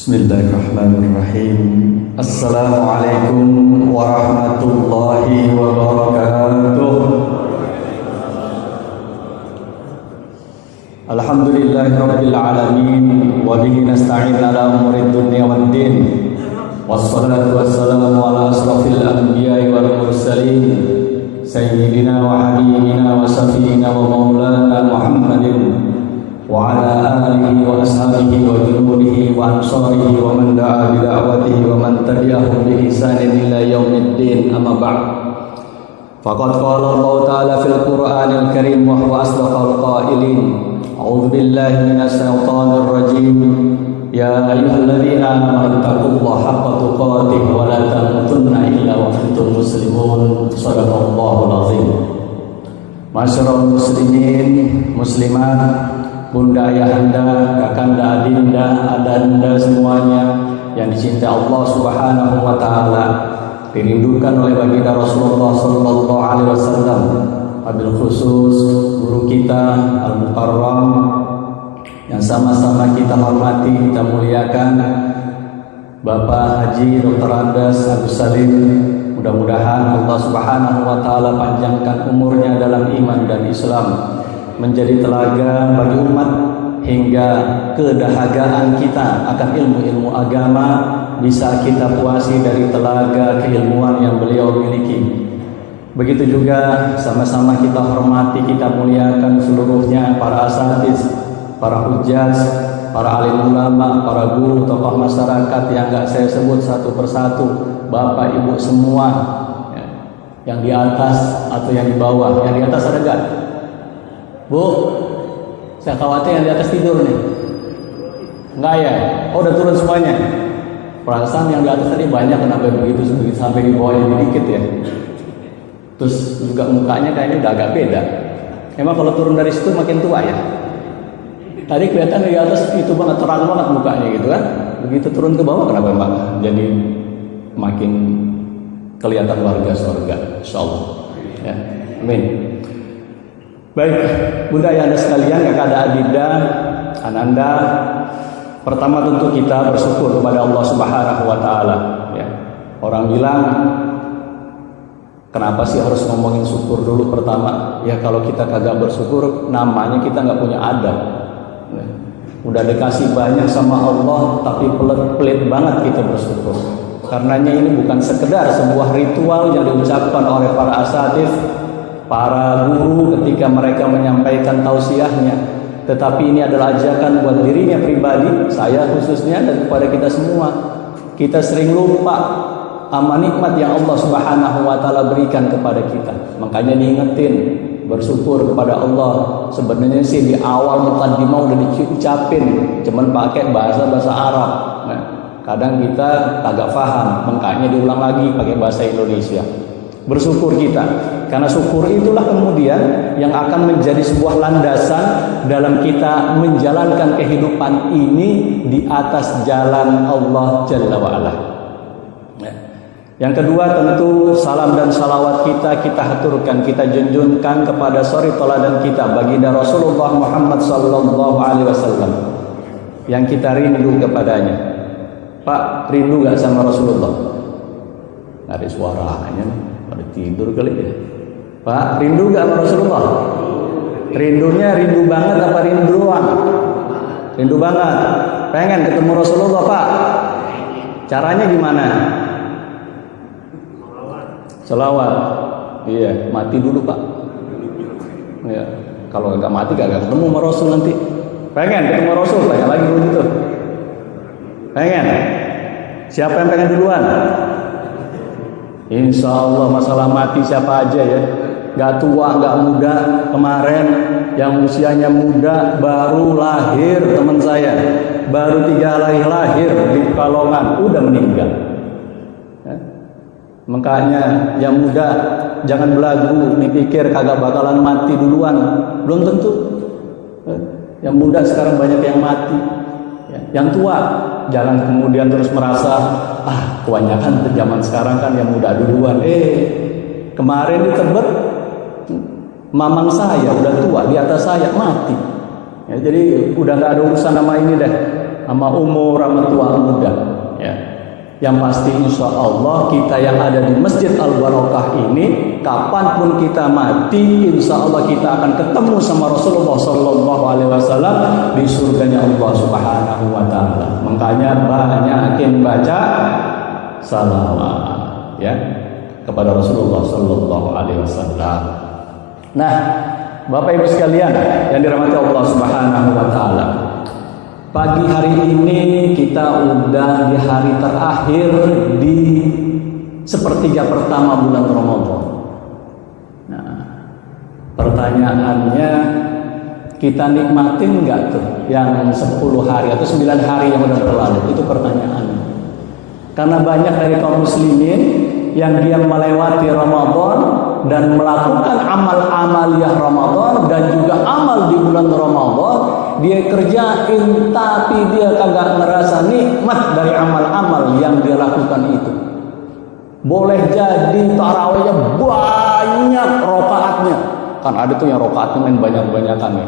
Bismillahirrahmanirrahim. Assalamualaikum warahmatullahi wabarakatuh. Alhamdulillahirabbil alamin wa bihi nasta'in ala umurid dunya waddin. Wassalatu wassalamu ala asrafil anbiya'i wal mursalin sayyidina wa habibina wa safina wa maulana Muhammadin wa ala alihi wa ashabihi wa junudihi wa ansarihi wa man da'a bi da'watihi wa man tabi'ahum bi ihsanin ila yaumiddin, amma ba'd. Faqad qala Allah ta'ala fil Qur'anil Karim wa huwa asdaqal qailin. A'udzu billahi minasy syaithanir rajim. Ya ayyuhalladzina amanu taqullaha haqqa tuqatih wa la tamutunna illa wa antum muslimun. Shadaqallahul azim. Masyarul muslimin muslimat, bunda, ayahanda, kakanda, adinda, adanda semuanya yang dicintai Allah Subhanahu wa taala, dirindukan oleh baginda Rasulullah sallallahu alaihi wasallam, wabil khusus guru kita Al-Mukarram yang sama-sama kita hormati, kita muliakan, Bapak Haji Dr. Andes Agus Salim. Mudah-mudahan Allah Subhanahu wa taala panjangkan umurnya dalam iman dan Islam, menjadi telaga bagi umat hingga kedahagaan kita akan ilmu-ilmu agama bisa kita puasi dari telaga keilmuan yang beliau miliki. Begitu juga sama-sama kita hormati, kita muliakan seluruhnya para asatiz, para hujjaj, para alim ulama, para guru, tokoh masyarakat yang enggak saya sebut satu persatu, Bapak Ibu semua, yang di atas atau yang di bawah. Yang di atas ada enggak? Bu, saya khawatir yang di atas tidur nih. Enggak ya? Oh, udah turun semuanya. Perasaan yang di atas tadi banyak, kenapa begitu sampai di bawahnya dikit ya? Terus juga mukanya kayaknya udah agak beda. Emang kalau turun dari situ makin tua ya? Tadi kelihatan di atas itu banget, terang banget mukanya gitu kan? Begitu turun ke bawah kenapa Mbak? Jadi makin kelihatan warga surga, insyaallah. Ya, amin. Baik, bunda ayahanda sekalian, kakak adinda, ananda, pertama tentu kita bersyukur kepada Allah Subhanahu wa taala, ya. Orang bilang, kenapa sih harus ngomongin syukur dulu pertama? Ya kalau kita kagak bersyukur, namanya kita nggak punya adab. Ya. Udah dikasih banyak sama Allah, tapi pelit banget kita bersyukur. Karenanya ini bukan sekedar sebuah ritual yang diucapkan oleh para asatidz, para guru ketika mereka menyampaikan tausiahnya, tetapi ini adalah ajakan buat dirinya pribadi, saya khususnya, dan kepada kita semua. Kita sering lupa sama nikmat yang Allah Subhanahu wa taala berikan kepada kita. Makanya diingetin bersyukur kepada Allah. Sebenarnya sih di awal mukaddimah udah diucapin, cuman pakai bahasa Arab. Nah, kadang kita kagak paham, makanya diulang lagi pakai bahasa Indonesia. Bersyukur kita, karena syukur itulah kemudian yang akan menjadi sebuah landasan dalam kita menjalankan kehidupan ini di atas jalan Allah Jalla wa'ala. Ya. Yang kedua tentu salam dan salawat kita haturkan, kita junjungkan kepada suri teladan kita baginda Rasulullah Muhammad sallallahu alaihi wasallam yang kita rindu kepadanya. Pak, rindu gak sama Rasulullah? Gak ada suaranya nih. Pada tidur kali ya. Pak, rindu gak sama Rasulullah? Rindunya rindu banget apa rindu doang? Rindu banget. Pengen ketemu Rasulullah, Pak. Caranya gimana? Selawat. Iya, mati dulu, Pak. Ya, kalau nggak mati gak ketemu sama Rasul nanti. Pengen ketemu Rasul, tanya lagi begitu. Pengen. Siapa yang pengen duluan? Insya Allah masalah mati siapa aja ya, gak tua gak muda. Kemarin yang usianya muda baru lahir teman saya, baru 3 hari lahir di Pekalongan udah meninggal ya. Makanya yang muda jangan belagu dipikir kagak bakalan mati duluan, belum tentu ya. Yang muda sekarang banyak yang mati ya. Yang tua jangan kemudian terus merasa kebanyakan zaman sekarang kan yang muda duluan. Kemarin di Tebet mamang saya udah tua, di atas saya mati ya, jadi udah gak ada urusan sama ini deh, sama umur, sama tua muda. Ya. Yang pasti insya Allah kita yang ada di Masjid Al-Barokah ini, kapanpun kita mati, insya Allah kita akan ketemu sama Rasulullah Sallallahu Alaihi Wasallam di surganya Allah Subhanahu Wa Taala. Makanya banyakin baca salawat ya kepada Rasulullah Sallallahu Alaihi Wasallam. Nah, Bapak Ibu sekalian yang dirahmati Allah Subhanahu Wa Taala. Pagi hari ini kita udah di hari terakhir di sepertiga pertama bulan Ramadan. Nah, pertanyaannya kita nikmatin nggak tuh yang 10 hari atau 9 hari yang udah berlalu? Itu pertanyaannya. Karena banyak dari kaum muslimin yang dia melewati Ramadan dan melakukan amal-amaliyah Ramadan dan juga amal di bulan Ramadan, dia kerjain tapi dia kagak ngerasa nikmat dari amal-amal yang dia lakukan itu. Boleh jadi tarawihnya banyak rokaatnya, kan ada tuh yang rokaatnya main banyak-banyakan ya.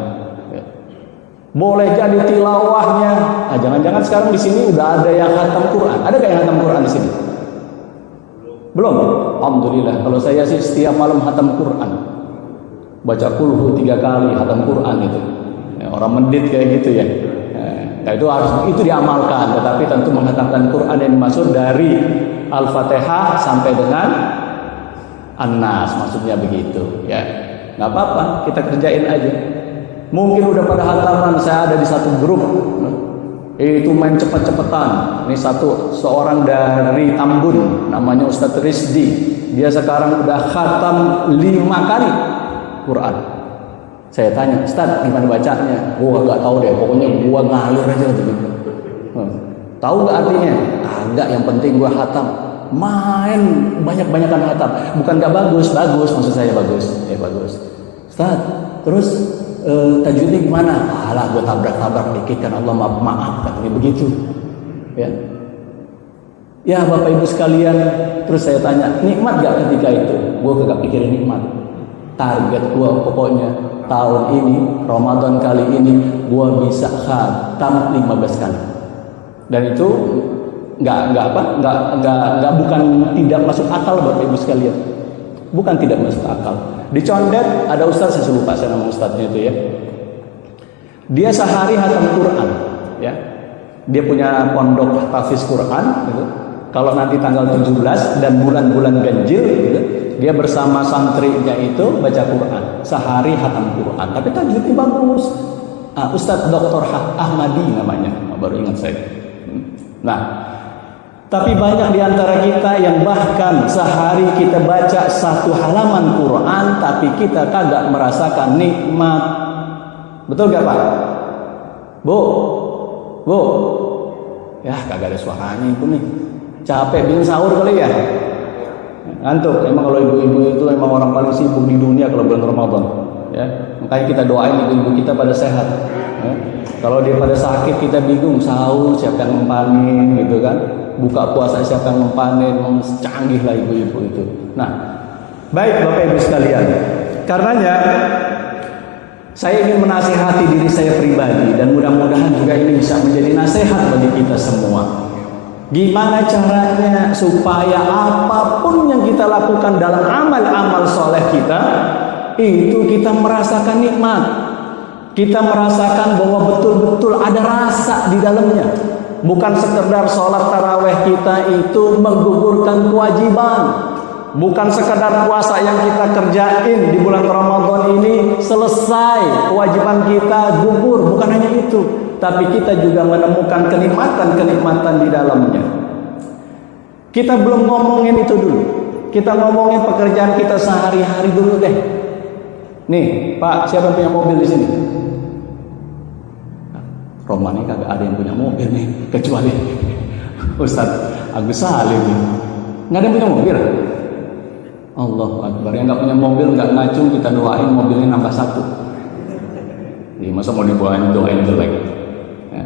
Boleh jadi tilawahnya. Nah, jangan-jangan sekarang di sini udah ada yang khatam Quran. Ada gak yang khatam Quran di sini? Belum? Alhamdulillah. Kalau saya sih setiap malam khatam Quran. Baca kulhu 3 kali khatam Quran itu. Ya, orang mendit kayak gitu ya. Nah, itu diamalkan. Tetapi tentu menghatamkan Quran yang dimaksud dari Al-Fatihah sampai dengan An-Nas, maksudnya begitu. Ya, nggak apa-apa. Kita kerjain aja. Mungkin udah pada hataman, saya ada di satu grup itu main cepet-cepetan. Ini seorang dari Tambun, namanya Ustadz Rizdi. Dia sekarang udah khatam 5 kali Quran. Saya tanya, Ustadz gimana bacanya? Gua gak tahu deh, pokoknya gua ngalir aja gitu. Tahu gak artinya? Agak, yang penting gua khatam. Main banyak-banyakan khatam. Bukan gak bagus, maksud saya bagus. Ya bagus. Ustadz, terus tajwidnya gimana? Alah, gue tabrak-tabrak dikit kan, Allah maaf katanya begitu. Ya Bapak Ibu sekalian, terus saya tanya, nikmat gak ketika itu? Gue kagak pikirin nikmat. Target gue pokoknya tahun ini, Ramadan kali ini, gue bisa khatam 15 kali. Dan itu bukan tidak masuk akal Bapak Ibu sekalian. Bukan tidak masuk akal. Di Condet ada ustaz, saya lupa saya nama ustaznya itu ya. Dia sehari khatam Quran, ya. Dia punya pondok tahfiz Quran gitu. Kalau nanti tanggal 17 dan bulan-bulan ganjil gitu, dia bersama santrinya itu baca Quran. Sehari khatam Quran, tapi tajwidnya bagus. Ustaz Dr. Ahmadi namanya, baru ingat saya. Nah, tapi banyak di antara kita yang bahkan sehari kita baca 1 halaman Quran, tapi kita kagak merasakan nikmat. Betul gak Pak? Bu? Ya kagak ada suaranya itu nih. Capek bikin sahur kali ya? Ngantuk. Emang kalau ibu-ibu itu emang orang paling sibuk di dunia kalau bulan Ramadan. Ya, makanya kita doain ibu-ibu kita pada sehat. Ya. Kalau dia pada sakit kita bingung sahur siapa yang ngempanin gitu kan? Buka puasa siapa yang ngempanin, canggih lah ibu-ibu itu. Nah, baik Bapak Ibu sekalian, karenanya saya ingin menasihati diri saya pribadi dan mudah-mudahan juga ini bisa menjadi nasihat bagi kita semua. Gimana caranya supaya apapun yang kita lakukan dalam amal-amal soleh kita, itu kita merasakan nikmat. Kita merasakan bahwa betul-betul ada rasa di dalamnya. Bukan sekedar sholat taraweh kita itu menggugurkan kewajiban. Bukan sekedar puasa yang kita kerjain di bulan Ramadan ini selesai kewajiban kita gugur. Bukan hanya itu, tapi kita juga menemukan kenikmatan-kenikmatan di dalamnya. Kita belum ngomongin itu dulu. Kita ngomongin pekerjaan kita sehari-hari dulu deh. Nih, Pak, siapa yang punya mobil di sini? Roman ini kagak ada yang punya mobil nih, kecuali Ustadz Agus Salim nih. Nggak ada yang punya mobil. Allahu Akbar. Yang nggak punya mobil nggak ngacung, kita doain mobilnya nambah 1. Jadi masa mau doain jelek? Ya.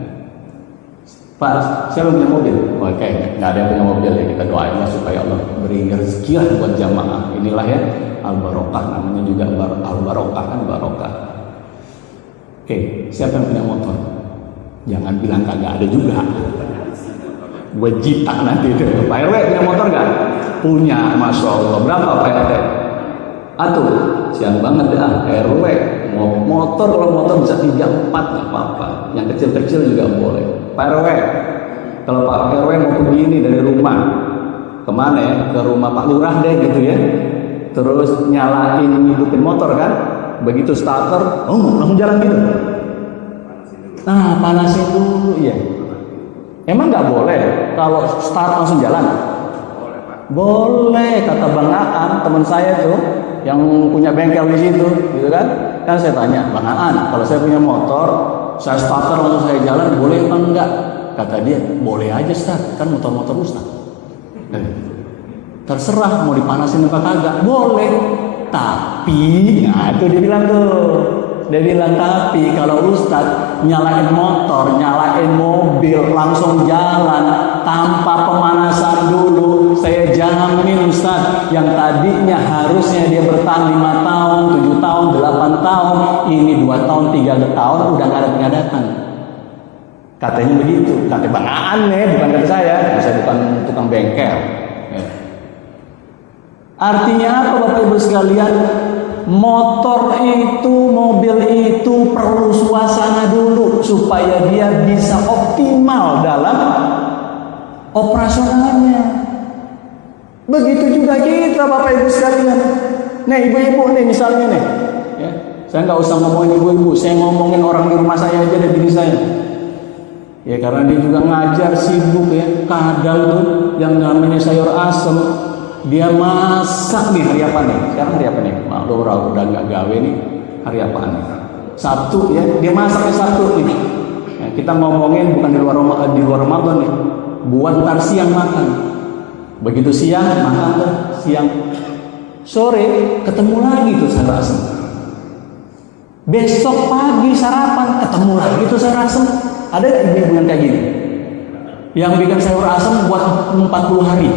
Pak, siapa yang punya mobil? Oke, nggak ada yang punya mobil ya, kita doain lah supaya Allah beri rezeki lah buat jamaah. Inilah ya Al-Barokah, namanya juga Al-Barokah kan barokah. Oke, siapa yang punya motor? Jangan bilang kagak ada juga. Gue jitak nanti itu. Pak RW punya motor nggak? Punya, masya Allah. Berapa Pak RW? Atuh, siang banget ya RW. Mau motor, kalau motor bisa 3-4 nggak apa-apa. Yang kecil-kecil juga boleh. Pak RW, kalau Pak RW mau pergi ini dari rumah kemana ya? Ke rumah Pak Lurah deh gitu ya. Terus nyalain hidupin motor kan? Begitu starter, langsung jalan gitu. Nah, panasin dulu ya. Emang nggak boleh kalau start langsung jalan? Boleh, kata Bang Aan, teman saya tuh yang punya bengkel di situ, gitu kan? Kan saya tanya, Bang Aan, kalau saya punya motor, saya starter langsung saya jalan, boleh apa enggak? Kata dia, boleh aja start, kan motor-motor Ustaz. Terserah mau dipanasin apa kagak, boleh. Tapi, nah itu dia bilang tuh. Dia bilang, tapi kalau Ustadz nyalain motor, nyalain mobil, langsung jalan tanpa pemanasan dulu, saya jamin Ustadz, yang tadinya harusnya dia bertahan 5 tahun, 7 tahun, 8 tahun, ini 2 tahun, 3 tahun, udah nggak ada datang. Katanya begitu, kata Bang Aan nih, bukan kata saya bukan tukang bengkel. Artinya apa Bapak Ibu sekalian? Motor itu, mobil itu perlu suasana dulu supaya dia bisa optimal dalam operasionalnya. Begitu juga kita Bapak Ibu sekalian. Nih ibu-ibu nih misalnya nih, ya, saya nggak usah ngomongin ibu-ibu, saya ngomongin orang di rumah saya aja deh, diri saya. Ya karena dia juga ngajar sibuk ya, kadang tuh yang namanya sayur asem dia masak nih hari apa nih? Sekarang hari apa nih? Maklum udah nggak gawe nih, hari apa nih? Sabtu ya, dia masaknya Sabtu nih. Ya, kita ngomongin bukan di luar Ramadan nih, buat ntar siang makan. Begitu siang makan tuh, siang sore ketemu lagi tuh sayur asem. Besok pagi sarapan ketemu lagi tuh sayur asem. Ada nggak ibu-ibu yang kayak gini? Yang bikin sayur asem buat 40 hari?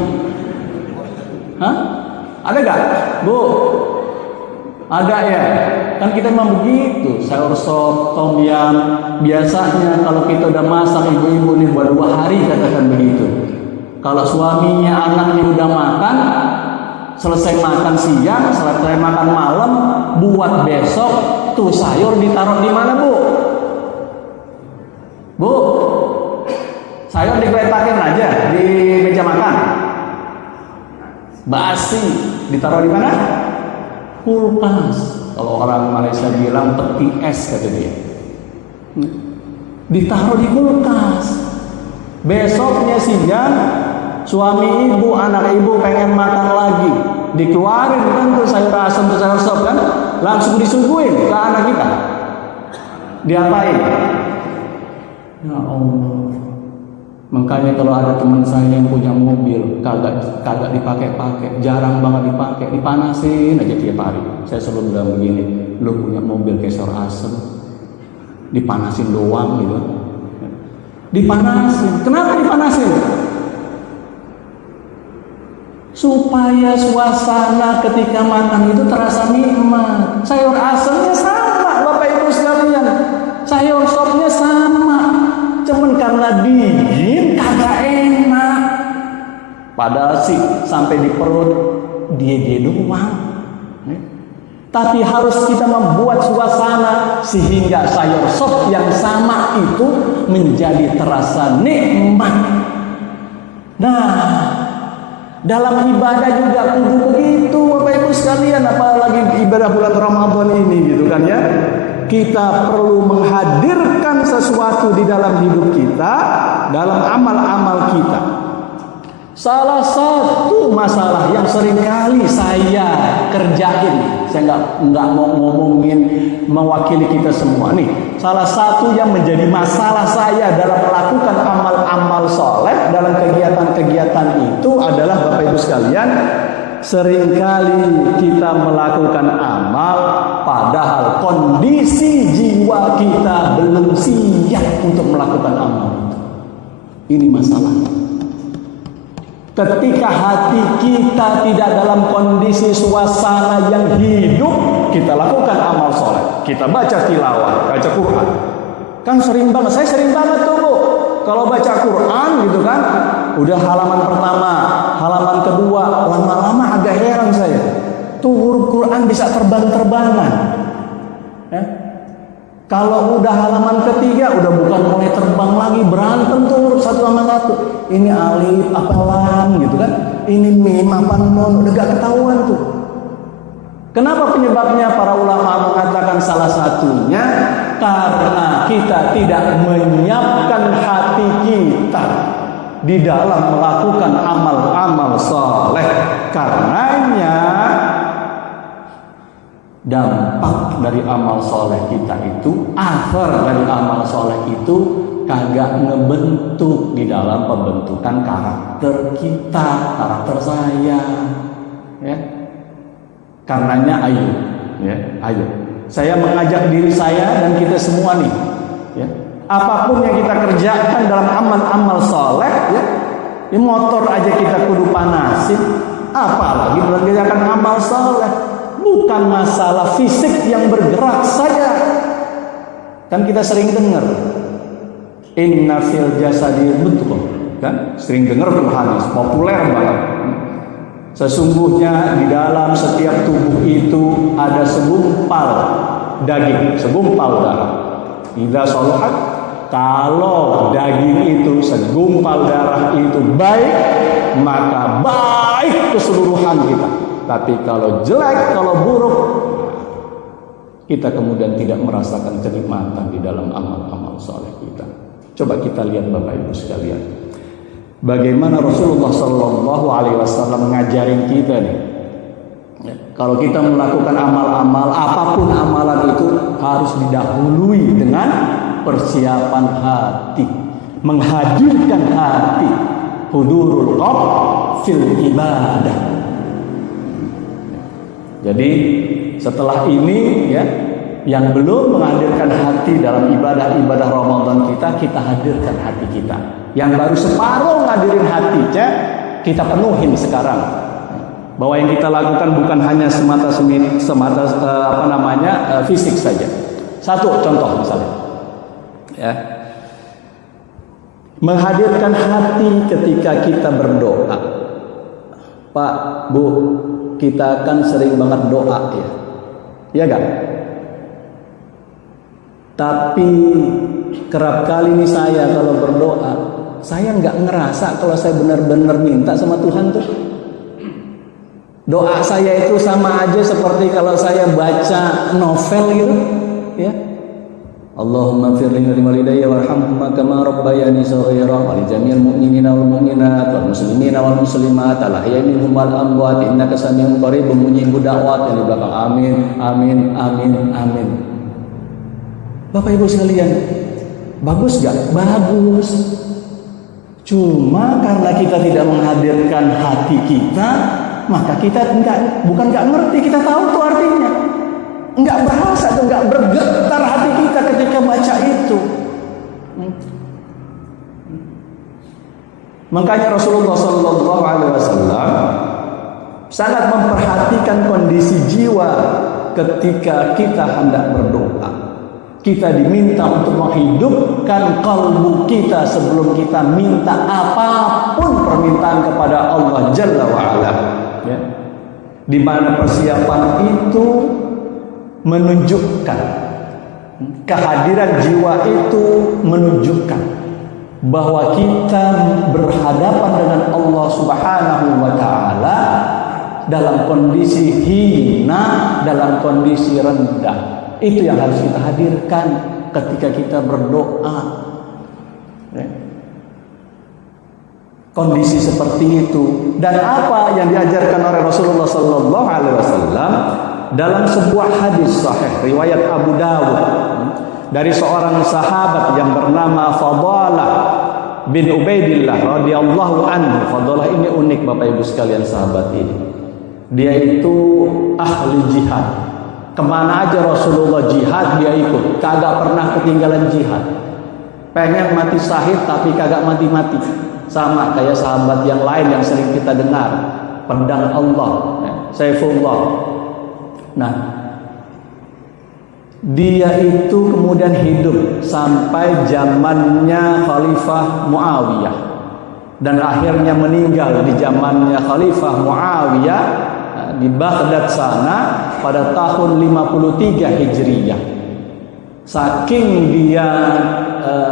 Hah? Ada gak? Bu? Ada ya? Kan kita memang begitu. Sayur sop, tom yum. Biasanya kalau kita udah masak ibu-ibu nih buat 2 hari katakan begitu. Kalau suaminya, anaknya udah makan, selesai makan siang, selesai makan malam, buat besok tuh sayur ditaruh di mana Bu? Bu? Sayur digeletakin aja di meja makan. Basi ditaruh di mana? Kulkas. Kalau orang Malaysia bilang peti es kata dia. Ditaruh di kulkas. Besoknya siang suami ibu, anak ibu pengen makan lagi, dikeluarin kan tuh sayur asam, tuh sayur sop kan, langsung disuguhin ke anak kita. Diapain? Ya Allah. Makanya kalau ada teman saya yang punya mobil kagak dipakai-pakai, jarang banget dipakai, dipanasin aja tiap hari. Saya selalu bilang begini, lu punya mobil kayak sayur asem, dipanasin doang gitu. Dipanasin. Kenapa dipanasin? Supaya suasana ketika makan itu terasa nikmat. Sayur asemnya sama Bapak Ibu sekalian, sayur sopnya sama. Cuman karena dingin kagak enak. Padahal sih sampai di perut dia doang. Tapi harus kita membuat suasana sehingga sayur sop yang sama itu menjadi terasa nikmat. Nah, dalam ibadah juga kudu begitu Bapak Ibu sekalian, apalagi ibadah bulan Ramadan ini gitu kan ya. Kita perlu menghadirkan sesuatu di dalam hidup kita, dalam amal-amal kita. Salah satu masalah yang seringkali saya kerjain, saya nggak mau ngomongin mewakili kita semua nih. Salah satu yang menjadi masalah saya dalam melakukan amal-amal soleh, dalam kegiatan-kegiatan itu adalah Bapak Ibu sekalian, seringkali kita melakukan amal padahal kondisi jiwa kita belum siap untuk melakukan amal itu. Ini masalahnya. Ketika hati kita tidak dalam kondisi suasana yang hidup, kita lakukan amal soleh, kita baca tilawah, baca Quran. Kan sering banget, saya sering banget tuh Bu. Kalau baca Quran gitu kan, udah halaman pertama, halaman kedua, lama-lama agak heran saya. Tuh huruf Quran bisa terbang-terbangan. Ya. Kalau udah halaman ketiga, udah bukan mulai terbang lagi, berantem tuh huruf satu sama satu. Ini alif apa lam gitu kan? Ini mim apa nun, udah gak ketahuan tuh. Kenapa penyebabnya? Para ulama mengatakan salah satunya karena kita tidak menyiapkan hati kita di dalam melakukan amal-amal soleh. Karenanya dampak dari amal soleh kita itu, akhir dari amal soleh itu kagak ngebentuk di dalam pembentukan karakter kita, karakter saya, ya. Karenanya ayo, ya, ayo. Saya mengajak diri saya dan kita semua nih, ya. Apapun yang kita kerjakan dalam amal-amal soleh, ya, motor aja kita kudu panasin, apalagi mengerjakan amal soleh. Bukan masalah fisik yang bergerak saja. Kan kita sering dengar, inna fil jasadi mudghah, kan? Sering dengar tuh hadis, populer banget. Sesungguhnya di dalam setiap tubuh itu ada segumpal daging, segumpal darah. Idza salahat, kalau daging itu, segumpal darah itu baik, maka baik keseluruhan kita. Tapi kalau jelek, kalau buruk, kita kemudian tidak merasakan kenikmatan di dalam amal-amal soleh kita. Coba kita lihat Bapak Ibu sekalian, bagaimana Rasulullah Shallallahu Alaihi Wasallam ngajarin kita nih. Ya, kalau kita melakukan amal-amal, apapun amalan itu harus didahului dengan persiapan hati, menghadirkan hati, hudurul qalb fil ibadah. Jadi setelah ini, ya, yang belum menghadirkan hati dalam ibadah-ibadah Ramadan kita hadirkan hati kita. Yang baru separuh ngadirin hatinya, kita penuhin sekarang. Bahwa yang kita lakukan bukan hanya semata fisik saja. Satu contoh misalnya, ya, menghadirkan hati ketika kita berdoa. Pak, Bu, kita kan sering banget doa, ya, ya gak? Tapi kerap kali nih saya kalau berdoa, saya nggak ngerasa kalau saya benar-benar minta sama Tuhan tuh. Doa saya itu sama aja seperti kalau saya baca novel gitu, ya. Allahumma firli walidayya warhamhuma kama rabbayani shaghira wa li jami'il mu'minina wal mu'minat wal muslimina wal muslimat al ahya'i minhum wal amwat innaka sami'un qaribun mujibud da'wat. Yang di belakang amin amin amin amin. Bapak Ibu sekalian, bagus gak? Bagus. Cuma karena kita tidak menghadirkan hati kita, maka kita bukan nggak ngerti, kita tahu tuh artinya. Nggak berasa tuh, nggak bergetar hati kita ketika baca itu. Makanya Rasulullah Shallallahu Alaihi Wasallam sangat memperhatikan kondisi jiwa ketika kita hendak berdoa. Kita diminta untuk menghidupkan kalbu kita sebelum kita minta apapun permintaan kepada Allah Jalla wa'ala, ya. Di mana persiapan itu menunjukkan, kehadiran jiwa itu menunjukkan bahwa kita berhadapan dengan Allah Subhanahu wa Ta'ala dalam kondisi hina, dalam kondisi rendah. Itu yang harus kita hadirkan ketika kita berdoa, ya. Kondisi seperti itu. Dan apa yang diajarkan oleh Rasulullah Sallallahu Alaihi Wasallam dalam sebuah hadis sahih riwayat Abu Dawud dari seorang sahabat yang bernama Fadalah bin Ubaidillah radhiyallahu anhu. Fadalah ini unik Bapak Ibu sekalian, sahabat ini. Dia itu ahli jihad. Kemana aja Rasulullah jihad dia ikut, kagak pernah ketinggalan jihad. Pengen mati syahid tapi kagak mati-mati. Sama kayak sahabat yang lain yang sering kita dengar, pedang Allah, ya, Saifullah. Nah, Dia itu kemudian hidup sampai zamannya Khalifah Muawiyah dan akhirnya meninggal di zamannya Khalifah Muawiyah di Baghdad sana pada tahun 53 Hijriyah. Saking dia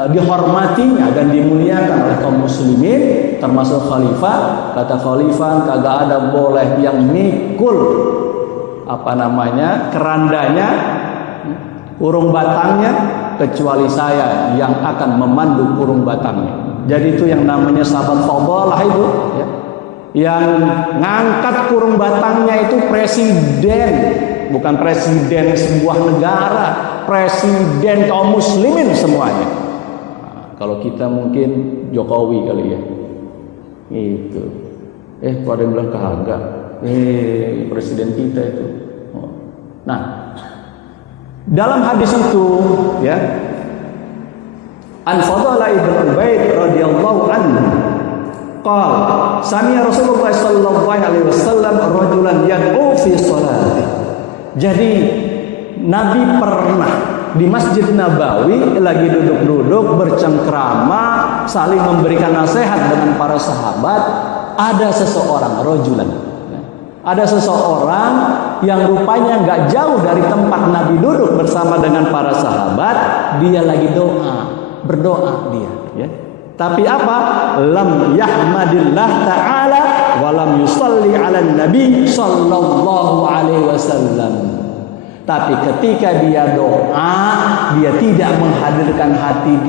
dihormatinya dan dimuliakan oleh kaum muslimin termasuk khalifah, kata khalifah kagak ada boleh yang mikul kerandanya, kurung batangnya, kecuali saya yang akan memandu kurung batangnya. Jadi itu yang namanya sahabat fadalah itu ya. Yang ngangkat kurung batangnya itu presiden, bukan presiden sebuah negara, presiden kaum muslimin semuanya. Nah, kalau kita mungkin Jokowi kali ya. Itu. Kok ada yang bilang kagak. Presiden kita itu. Nah, dalam hadis itu ya, An Fadalah ibn Ubaid radhiyallahu anhu qala sami'a Rasulullah sallallahu alaihi wasallam rajulan yad'u fi sholati. Jadi Nabi pernah di Masjid Nabawi lagi duduk-duduk bercengkrama saling memberikan nasihat dengan para sahabat. Ada seseorang rojulan, ada seseorang yang rupanya nggak jauh dari tempat Nabi duduk bersama dengan para sahabat. Dia lagi berdoa dia ya. Tapi apa? Lam yahmadillah ta'ala wa lam yusalli 'alan nabi sallallahu alaihi wasallam. Tapi ketika dia doa, dia tidak menghadirkan hati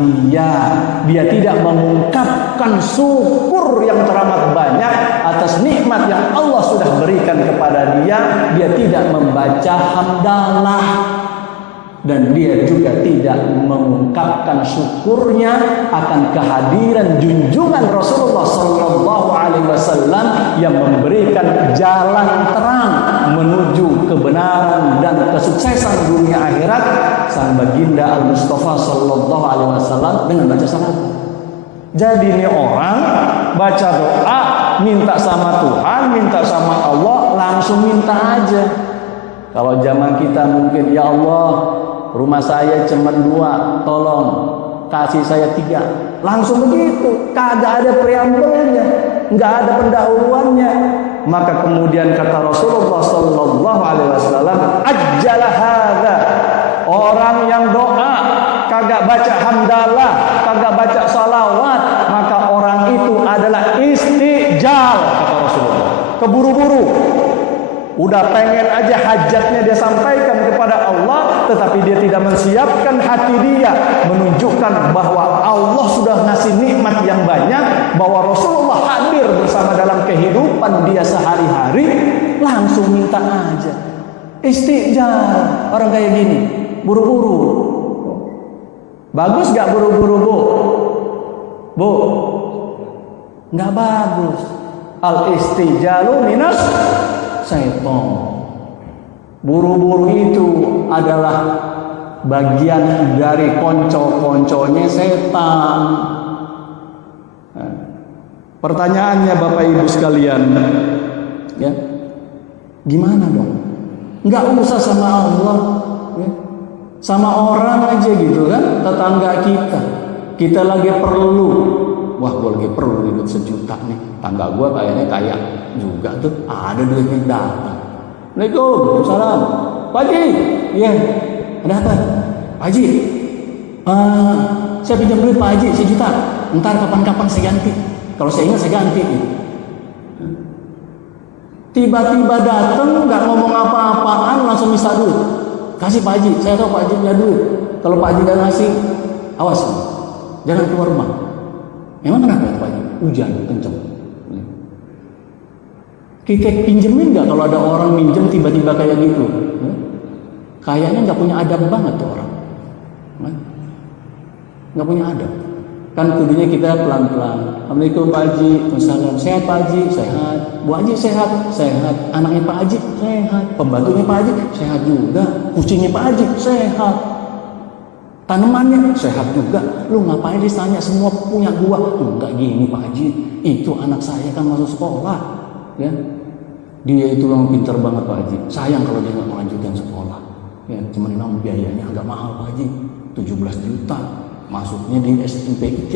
dia tidak mengungkapkan syukur yang teramat banyak atas nikmat yang Allah sudah berikan kepada dia tidak membaca hamdalah. Dan dia juga tidak mengungkapkan syukurnya akan kehadiran junjungan Rasulullah sallallahu alaihi wasallam yang memberikan jalan terang menuju kebenaran dan kesuksesan dunia akhirat, sang baginda Al-Mustafa sallallahu alaihi wasallam dengan baca salat. Jadi ini orang baca doa, minta sama Tuhan, minta sama Allah, langsung minta aja. Kalau zaman kita mungkin, ya Allah, rumah saya cuma 2, tolong kasih saya 3. Langsung begitu, kagak ada preambelnya, nggak ada pendahuluannya. Maka kemudian kata Rasulullah sallallahu alaihi wasallam, ajjalah hadza. Orang yang doa kagak baca hamdalah, kagak baca salawat, maka orang itu adalah istijal, kata Rasulullah. Keburu-buru. Udah pengen aja hajatnya dia sampaikan kepada Allah, tetapi dia tidak mensiapkan hati dia menunjukkan bahwa Allah sudah ngasih nikmat yang banyak, bahwa Rasulullah hadir bersama dalam kehidupan dia sehari-hari, langsung minta aja. Istijal orang kayak gini, buru-buru. Bagus gak buru-buru, Bu? Gak bagus. Al-istijalu minas syaitan. Buru-buru itu adalah bagian dari konco-konconya setan. Pertanyaannya Bapak Ibu sekalian, ya, gimana dong? Nggak usah sama Allah, ya, sama orang aja gitu kan, tetangga kita lagi perlu. Wah, gue lagi perlu duit 1 juta nih. Tangga gue kayaknya kaya juga tuh, ada duitnya datang. Assalamualaikum, salam. Pak Haji, iya, ada apa? Pak Haji, saya pinjam duit Pak Haji 1 juta. Ntar kapan-kapan saya ganti. Kalau saya ingat saya ganti. Tiba-tiba datang, nggak ngomong apa-apaan, langsung minta duit. Kasih Pak Haji, saya tahu Pak Haji punya duit. Kalau Pak Haji nggak ngasih, awas, jangan keluar rumah. Emang kenapa ya Pak Haji? Hujan kenceng. Kita pinjemin nggak kalau ada orang minjem tiba-tiba kayak gitu? Kayaknya nggak punya adab banget tuh orang. Nggak punya adab. Kan kudunya kita pelan-pelan. Assalamualaikum Pak Haji, Waalaikumsalam. Sehat Pak Haji? Sehat. Bu Haji sehat? Sehat. Anaknya Pak Haji? Sehat. Pembantunya Pak Haji? Sehat juga. Kucingnya Pak Haji? Sehat. Tanamannya sehat juga. Lu ngapain ditanya semua punya gua? Enggak gini Pak Haji. Itu anak saya kan masuk sekolah. Ya. Dia itu yang pintar banget Pak Haji. Sayang kalau dia nggak melanjutkan sekolah. Ya, cuma memang biayanya agak mahal Pak Haji, 17 juta. Masuknya di SNPIT.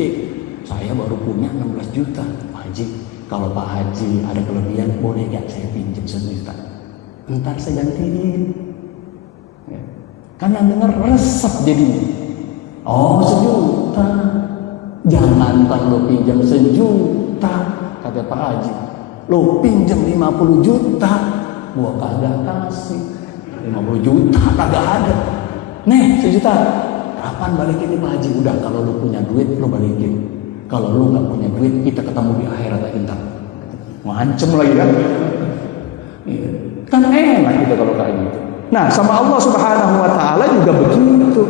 Saya baru punya 16 juta. Pak Haji, kalau Pak Haji ada kelebihan, boleh gak saya pinjam 1 juta? Ntar saya gantiin. Ya. Kan yang dengar resep jadinya. Oh, 1 juta. Jangan kan lo pinjam 1 juta, kata Pak Haji. Lo pinjam 50 juta, gua kagak kasih. 50 juta kagak ada. Nih 1 juta. Kapan balikin nih Pak Haji? Udah, kalau lo punya duit lo balikin. Kalau lo nggak punya duit, kita ketemu di akhirat aja ntar. Ngancem lagi kan? Iya. Kan enak kita kalau kayak gitu. Nah, sama Allah Subhanahu Wa Taala juga begitu.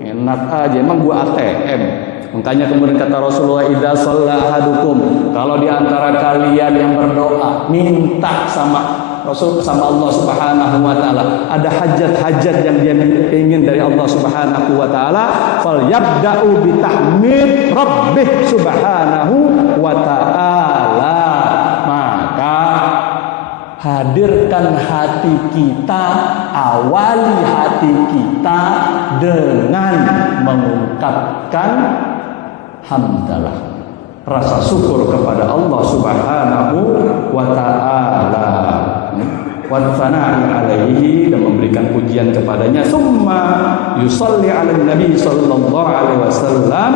Enak aja. Emang gua ATM. Makanya kemudian kata Rasulullah, idza shalla ahadukum, kalau di antara kalian yang berdoa minta sama Rasul, sama Allah Subhanahu Wa Taala, ada hajat-hajat yang dia ingin dari Allah Subhanahu Wa Taala, falyabda'u bitahmid rabbih Subhanahu Wa Taala. Maka hadirkan hati kita, awali hati kita dengan mengungkapkan hamdalah, rasa syukur kepada Allah Subhanahu Wa Taala, wa tsana'i alaihi, dan memberikan pujian kepadanya. Summa yusalli 'alan nabi sallallahu alaihi wasallam,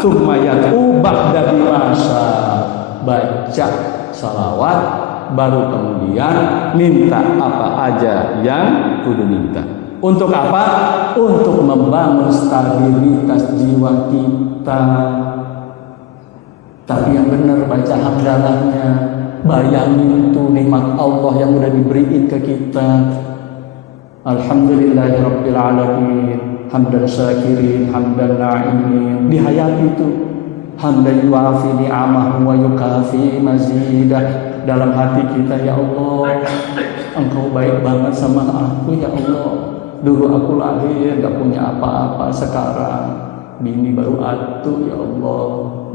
summa yad'u ba'da bimasya, baca salawat, baru kemudian minta apa aja yang kudu minta. Untuk apa? Untuk membangun stabilitas jiwa kita. Tapi yang benar baca hamdalahnya, bayangin tuh nikmat Allah yang udah diberiin ke kita. Alhamdulillahirabbil alamin, hamdan syakirin, hamdan na'imin. Dihayati itu hamdan yuafi ni'amahu wa yukafi mazidah. Dalam hati kita, ya Allah, Engkau baik banget sama aku ya Allah. Dulu aku lahir gak punya apa-apa, sekarang bini baru atuh ya Allah,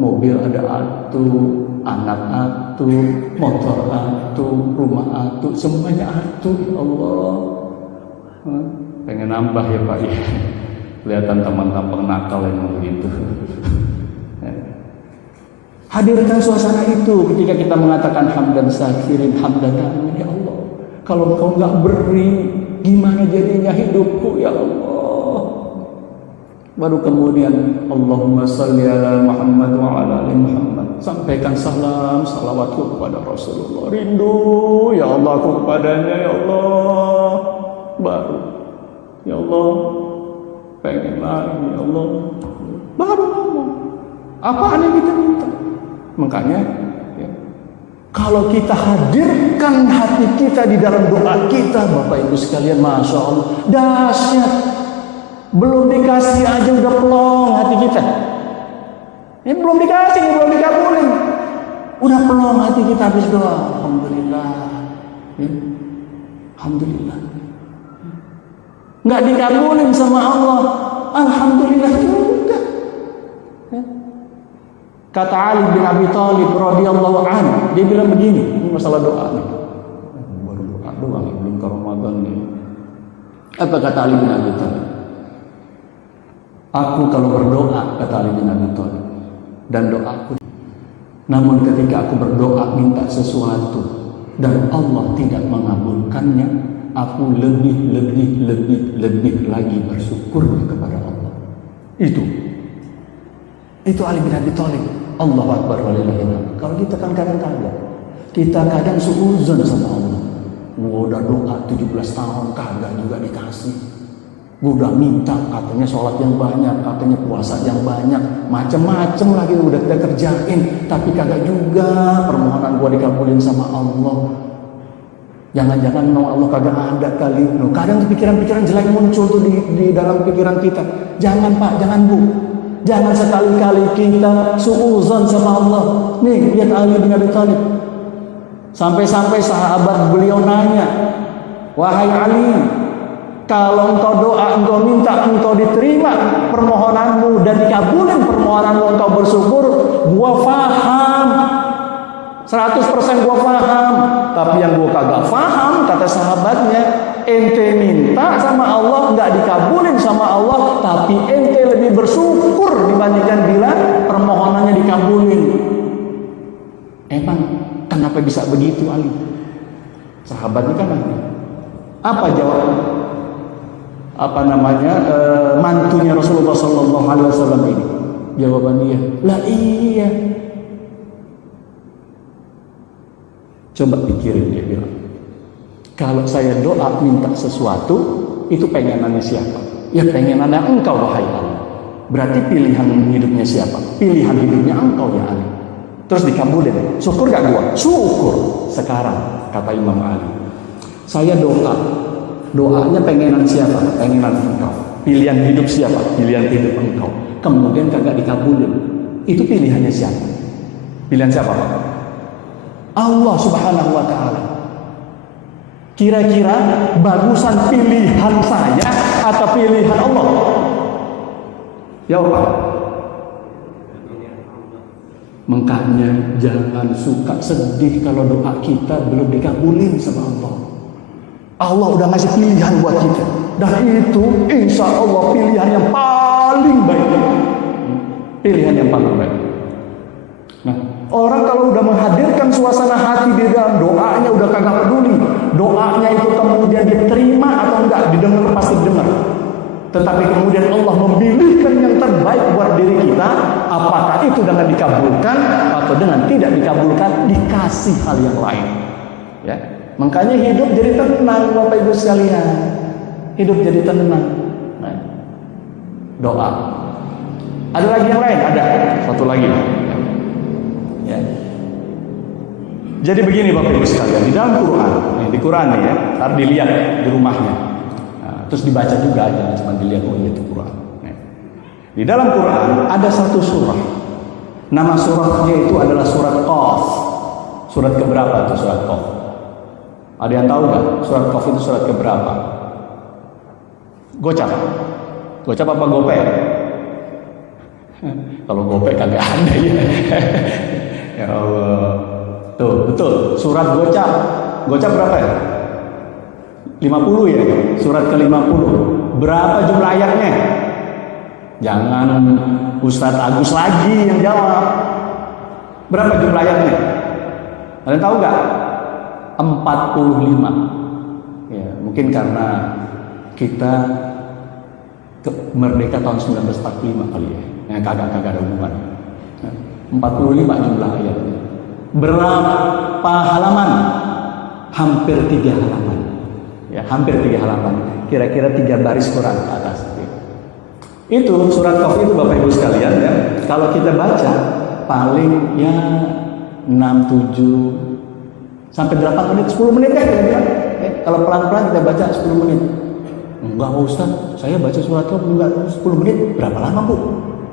mobil ada atuh, anak atuh, motor atuh, rumah atuh, semuanya atuh ya Allah. Pengen nambah ya Pak ya. Kelihatan teman-teman nakal yang begitu. Hadirkan suasana itu ketika kita mengatakan hamdan syakirin, hamdan na'imin, ya Allah. Kalau Engkau nggak beri, gimana jadinya hidupku ya Allah. Baru kemudian Allahumma sholli ala Muhammad wa ala ali Muhammad. Sampaikan salam, salawatku kepada Rasulullah. Rindu ya Allah aku kepadanya ya Allah. Baru ya Allah, pengen lagi ya Allah. Baru ngomong apaan yang kita minta. Makanya ya, kalau kita hadirkan hati kita di dalam doa kita, Bapak Ibu sekalian, Masya Allah, dahsyat. Belum dikasih aja udah pelong hati kita. Ini belum dikasih, belum dikabulin, udah pelong hati kita habis doa. Alhamdulillah ya. Alhamdulillah. Nggak dikabulin sama Allah, Alhamdulillah juga ya. Kata Ali bin Abi Thalib radhiyallahu anhu, dia bilang begini, ini masalah doa nih. Baru doa nih, belum ke Ramadan nih. Apa kata Ali bin Abi Thalib? Aku kalau berdoa, kata Ali bin Abi Thalib, dan doaku, namun ketika aku berdoa minta sesuatu dan Allah tidak mengabulkannya, aku lebih lagi bersyukurnya kepada Allah. Itu Ali bin Abi Thalib. Allahu Akbar walillahilhamd. Kalau kita kan kadang-kadang kita suudzon sama Allah. Gua udah doa 17 tahun kagak juga dikasih. Gua udah minta, katanya sholat yang banyak, katanya puasa yang banyak, macem-macem lagi udah kita kerjain, tapi kagak juga permohonan gua dikabulin sama Allah. Jangan-jangan Allah kagak ada kali. Kadang pikiran-pikiran jelek muncul tuh di dalam pikiran kita. Jangan Pak, jangan Bu. Jangan sekali-kali kita suudzon sama Allah. Nih, lihat Ali bin Abi Thalib. Sampai-sampai sahabat beliau nanya, "Wahai Ali, kalau engkau doa, engkau minta, engkau diterima permohonanmu dan dikabulin permohonanmu, engkau bersyukur, gua faham. 100% gua faham. Tapi yang gua kagak faham," kata sahabatnya, ente minta sama Allah nggak dikabulin sama Allah, tapi ente lebih bersyukur dibandingkan bila permohonannya dikabulin. Emang kenapa bisa begitu, Ali? Sahabatnya kan Ali. Apa jawabannya? Mantunya Rasulullah Sallallahu Alaihi Wasallam ini? Jawaban dia, lah iya. Coba pikirin, dia bilang, kalau saya doa minta sesuatu, itu pengenannya siapa? Ya pengenannya engkau, wahai Allah. Berarti pilihan hidupnya siapa? Pilihan hidupnya engkau, ya Ali. Terus dikabulin. Syukur gak gua? Syukur. Sekarang, kata Imam Ali, saya doanya pengenan siapa? Pengenan engkau. Pilihan hidup siapa? Pilihan hidup engkau. Kemudian kagak dikabulin. Itu pilihannya siapa? Pilihan siapa, Pak? Allah Subhanahu wa Ta'ala. Kira-kira bagusan pilihan saya atau pilihan Allah? Ya Pak. Makanya jangan suka sedih kalau doa kita belum dikabulin sama Allah. Allah udah ngasih pilihan buat kita, dan itu insya Allah pilihan yang paling baik. Pilihan yang paling baik. Nah, orang kalau udah menghadirkan suasana hati di dalam doanya udah kagak peduli doanya itu kemudian diterima atau enggak, didengar pasti dengar. Tetapi kemudian Allah memilihkan yang terbaik buat diri kita, apakah itu dengan dikabulkan atau dengan tidak dikabulkan, dikasih hal yang lain. Ya, makanya hidup jadi tenang, Bapak Ibu sekalian. Hidup jadi tenang. Nah, doa. Ada lagi yang lain? Ada. Satu lagi. Ya. Jadi begini Bapak Ibu sekalian, di dalam Quran, di Quran nih ya, harus dilihat di rumahnya. Nah, terus dibaca juga aja, cuma dilihat itu Quran. Nah, di dalam Quran ada satu surah. Nama surahnya itu adalah surat Qaf. Surat keberapa itu surat Qaf? Ada yang tahu nggak? Surat Qaf itu surat keberapa? Gocap. Gocap apa gopek? Kalau gopek kagak ada ya. Ya Allah. Tuh, betul. Surat Gocap. Gocap berapa ya? 50 ya? Surat ke-50. Berapa jumlah ayatnya? Jangan Ustadz Agus lagi yang jawab. Berapa jumlah ayatnya? Kalian tahu nggak? 45. Ya, mungkin karena kita merdeka tahun 1945 kali ya. Yang kagak ada hubungan. 45 jumlah ayatnya. Berapa halaman? Hampir 3 halaman. Ya, hampir 3 halaman. Kira-kira 3 baris Quran ke atas. Itu surat Qaf itu Bapak Ibu sekalian ya. Kalau kita baca paling ya 6, 7 sampai 8 menit, 10 menit kan ya. Kalau pelan-pelan kita baca 10 menit. Enggak Ustaz, saya baca surat Qaf enggak 10 menit. Berapa lama Bu?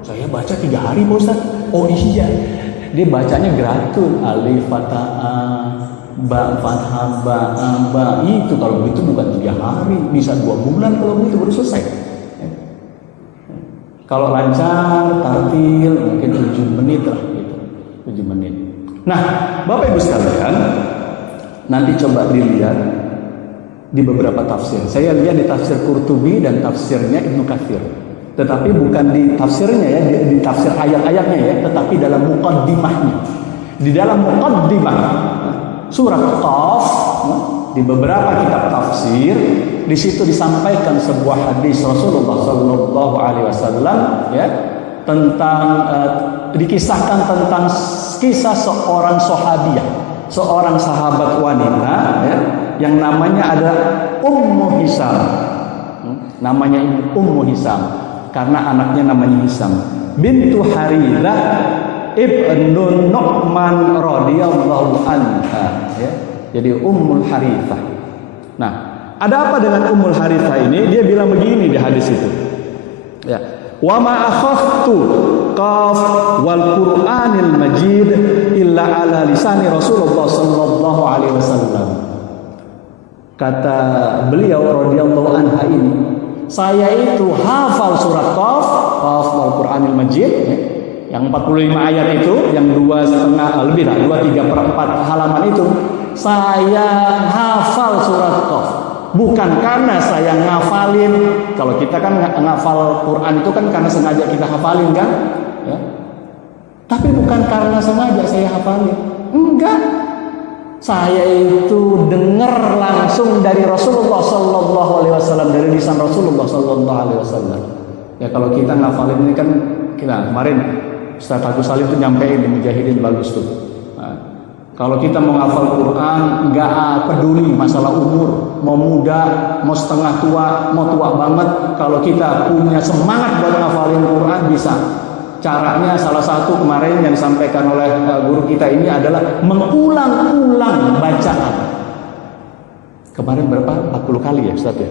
Saya baca 3 hari Pak Ustaz. Oh iya, dia bacanya geratur, alif fathah, ba fathah, ba. Itu kalau begitu bukan 3 hari, bisa 2 bulan kalau begitu baru selesai. Kalau lancar, tartil mungkin 7 menit lah gitu. 7 menit. Nah, Bapak Ibu sekalian, nanti coba dilihat di beberapa tafsir. Saya lihat di tafsir Qurtubi dan tafsirnya Ibnu Katsir. Tetapi bukan di tafsirnya ya, di tafsir ayat-ayatnya ya, tetapi dalam muqaddimahnya. Di dalam muqaddimah surat Qaf, di beberapa kitab tafsir, di situ disampaikan sebuah hadis Rasulullah Sallallahu Alaihi Wasallam ya, tentang dikisahkan tentang kisah seorang sahabiah, seorang sahabat wanita ya, yang namanya ada Ummu Hisam. Namanya Ummu Hisam karena anaknya namanya Hisam bintu Harithah ibnu Nu'man radhiyallahu anha ya. Jadi Ummul Harithah. Nah, ada apa dengan Ummul Harithah ini? Dia bilang begini di hadis itu. Ya. Wa ma akhadtu qaf wal Qur'anil Majid illa ala lisani Rasulullah sallallahu alaihi wasallam. Kata beliau radhiyallahu anha ini, saya itu hafal surat Qaf wal Qur'anil Majid ya, yang 45 ayat itu, yang 2,5 lebih lah, 2/3/4 halaman itu, saya hafal surat Qaf Bukan karena saya ngafalin. Kalau kita kan ngafal Quran itu kan karena sengaja kita hafalin kan, ya. Tapi bukan karena sengaja saya hafalin. Enggak. Saya itu dengar langsung dari Rasulullah Sallallahu Alaihi Wasallam, dari lisan Rasulullah Sallallahu Alaihi Wasallam. Ya kalau kita ngafalin ini kan, kita kemarin Ustaz Agus Salim itu nyampein di Mujahidin bagus tuh. Kalau kita mau ngafal Quran, nggak peduli masalah umur, mau muda, mau setengah tua, mau tua banget. Kalau kita punya semangat buat ngafalin Quran bisa. Caranya salah satu kemarin yang disampaikan oleh guru kita ini adalah mengulang-ulang bacaan. Kemarin berapa? 40 kali ya Ustaz ya?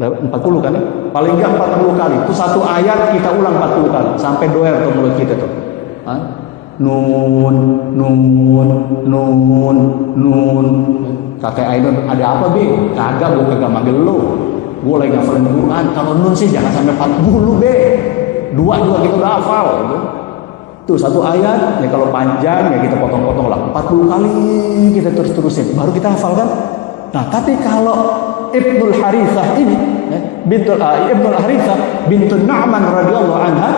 40 kan ya? Paling nggak 40 kali. Itu satu ayat kita ulang 40 kali. Sampai doer ke mulut kita tuh. Nun, nun, nun, nun. Kakek Ainun, ada apa Be? Kagak, gue kagak manggil lo. Gue lagi ngafalin Quran. Kalau nun sih jangan sampai 40 Be. Dua juga kita udah hafal. Tuh satu ayat, ya kalau panjang ya kita potong-potong lah. 40 kali kita terus-terusin. Baru kita hafal kan? Nah tapi kalau Ibnul Harithah ini, Ibnul Harithah bintu Nu'man radhiyallahu anha,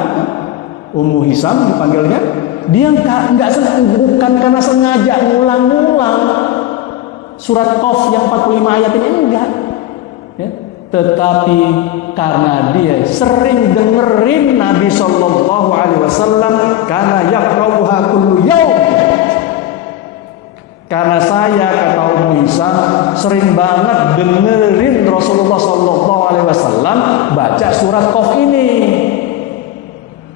Ummu Hisam dipanggilnya, dia bukan karena sengaja ngulang-ngulang surat Qaf yang 45 ayat ini, enggak ya. Tetapi karena dia sering dengerin Nabi Sallallahu Alaihi Wasallam karena yaqra'uha kullu yaum. Karena saya, kata Ummu Hisam, sering banget dengerin Rasulullah Sallallahu Alaihi Wasallam baca surat Qaf ini.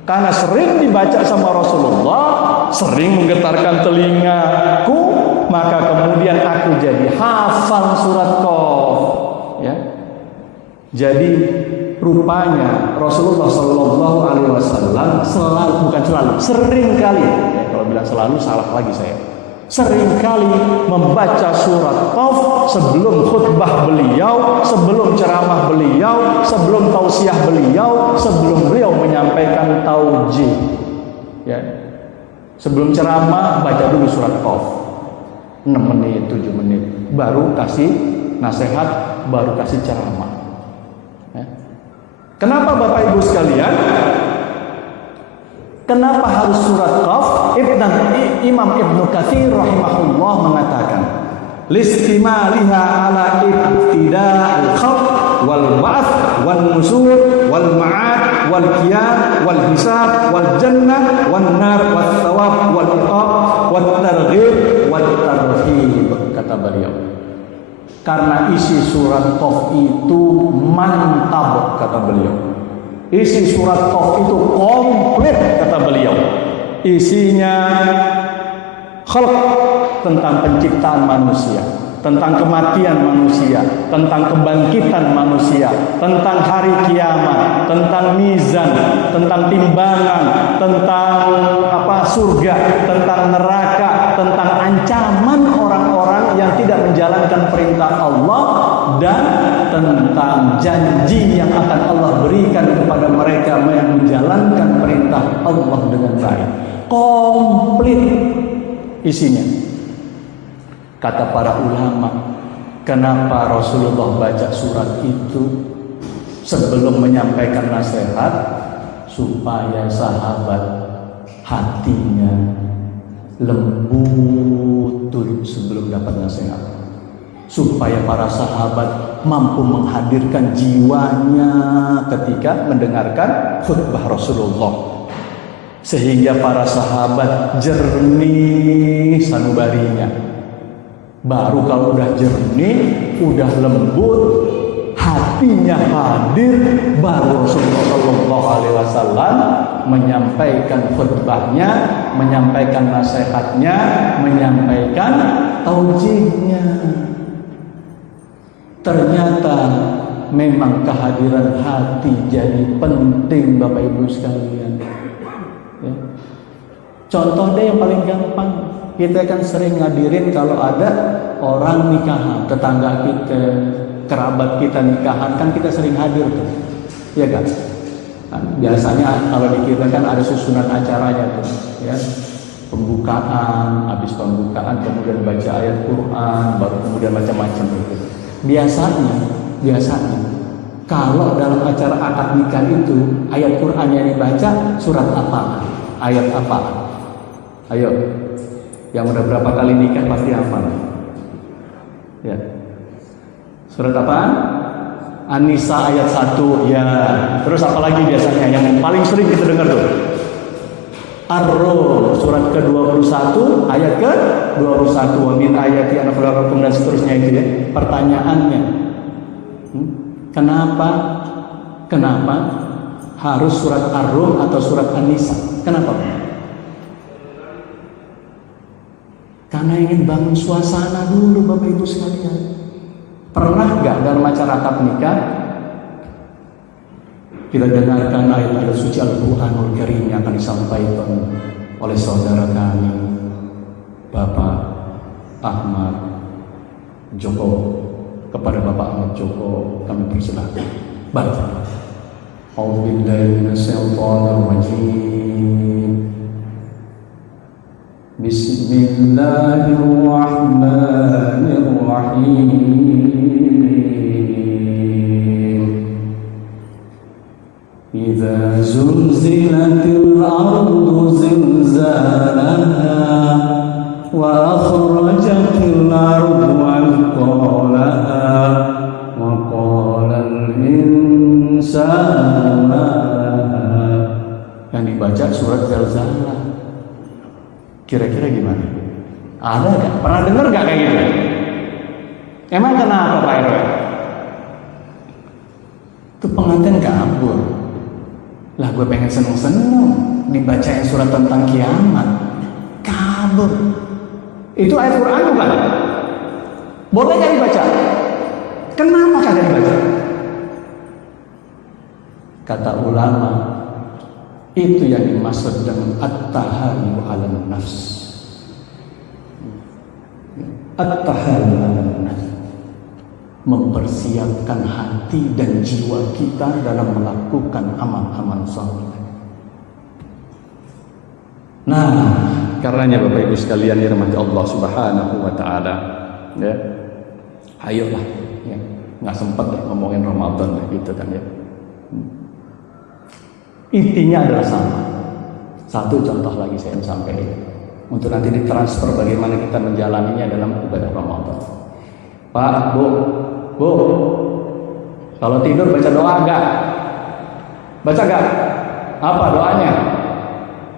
Karena sering dibaca sama Rasulullah, sering menggetarkan telingaku, maka kemudian aku jadi hafal surat Qaf. Ya. Jadi rupanya Rasulullah Sallallahu Alaihi Wasallam sering kali, ya, kalau bilang selalu salah lagi saya. Sering kali membaca surat Qaf sebelum khutbah beliau, sebelum ceramah beliau, sebelum tausiah beliau, sebelum beliau menyampaikan taujih. Ya. Sebelum ceramah baca dulu surat Qaf 6 menit, 7 menit, baru kasih nasihat, baru kasih ceramah. Ya. Kenapa Bapak Ibu sekalian? Kenapa harus surat Qaf? Imam Ibnu Katsir rahimahullah mengatakan, listimaliha ala ibtida'il khalq wal ba'ts wal nusur wal ma'ad wal qiyam wal hisab wal jannah wan nar was thawab wal iqab wat targhib wat tarhib, kata beliau. Karena isi surat Qaf itu mantap, kata beliau. Isi surat Qaf itu komplit, kata beliau. Isinya khalq, tentang penciptaan manusia, tentang kematian manusia, tentang kebangkitan manusia, tentang hari kiamat, tentang mizan, tentang timbangan, tentang surga, tentang neraka, tentang ancaman orang-orang yang tidak menjalankan perintah Allah, dan tentang janji yang akan Allah berikan kepada mereka yang menjalankan perintah Allah dengan baik. Komplit isinya. Kata para ulama, kenapa Rasulullah baca surat itu sebelum menyampaikan nasihat? Supaya sahabat hatinya lembut dulu sebelum dapat nasihat. Supaya para sahabat mampu menghadirkan jiwanya ketika mendengarkan khutbah Rasulullah. Sehingga para sahabat jernih sanubarinya. Baru kalau udah jernih, udah lembut, hatinya hadir, baru Rasulullah Shallallahu Alaihi Wasallam menyampaikan khutbahnya, menyampaikan nasihatnya, menyampaikan taujihnya. Ternyata memang kehadiran hati jadi penting, Bapak Ibu sekalian. Ya. Contoh deh yang paling gampang, kita kan sering ngadirin kalau ada orang nikahan, tetangga kita, kerabat kita nikahan, kan kita sering hadir tuh, ya kan? Nah, biasanya kalau di kita kan ada susunan acaranya tuh, ya. pembukaan, habis pembukaan kemudian baca ayat Quran, baru kemudian macam-macam itu. Biasanya kalau dalam acara akad nikah itu ayat Quran yang dibaca surat apa? Ayat apa? Ayo, yang udah berapa kali nikah pasti hafal. Ya. Surat apa? An-Nisa ayat 1. Ya. Terus apa lagi biasanya yang paling sering kita dengar tuh? Ar-Rum surat ke-21 ayat ke-21, wa min ayati an khalaqakum dan seterusnya itu ya. Pertanyaannya, kenapa harus surat Ar-Rum atau surat An-Nisa? Kenapa? Karena ingin bangun suasana dulu Bapak Ibu sekalian. Pernah nggak dalam acara akad nikah kita dengarkan ayat-ayat suci Al-Quranul Karim yang akan disampaikan oleh saudara kami Bapak Ahmad Joko. Kepada Bapak Ahmad Joko kami persilahkan baca. A'udzubillahi minasyaitonir rajim. Bismillahirrahmanirrahim. إذا زلزلت الأرض زلزالها وأخرجت الأرض أثقالها وقال الإنسان ما لها. Yang dibaca surat Zalzalah. Kira-kira gimana? Ada nggak? Pernah dengar nggak kayak gitu? Emang kenapa Pak RW? Itu pengantin kabur. Lah gue pengen seneng-seneng dibacain surat tentang kiamat, kabur. Itu ayat Quran bukan? Boleh nggak dibaca? Kenapa kagak dibaca? Kata ulama, itu yang dimaksud dengan at-tahayu 'alan nafs. At-tahayu 'alan nafs, mempersiapkan hati dan jiwa kita dalam melakukan amal-amal saleh. Nah, karenanya Bapak Ibu sekalian dirahmati Allah Subhanahu wa taala, ya. Ayolah, ya. Nggak sempat deh ngomongin Ramadan lah gitu kan ya. Intinya adalah sama. Satu contoh lagi saya sampaikan untuk nanti ditransfer bagaimana kita menjalaninya dalam ibadah Ramadan. Pak, Bu, kalau tidur baca doa enggak? Baca enggak? Apa doanya?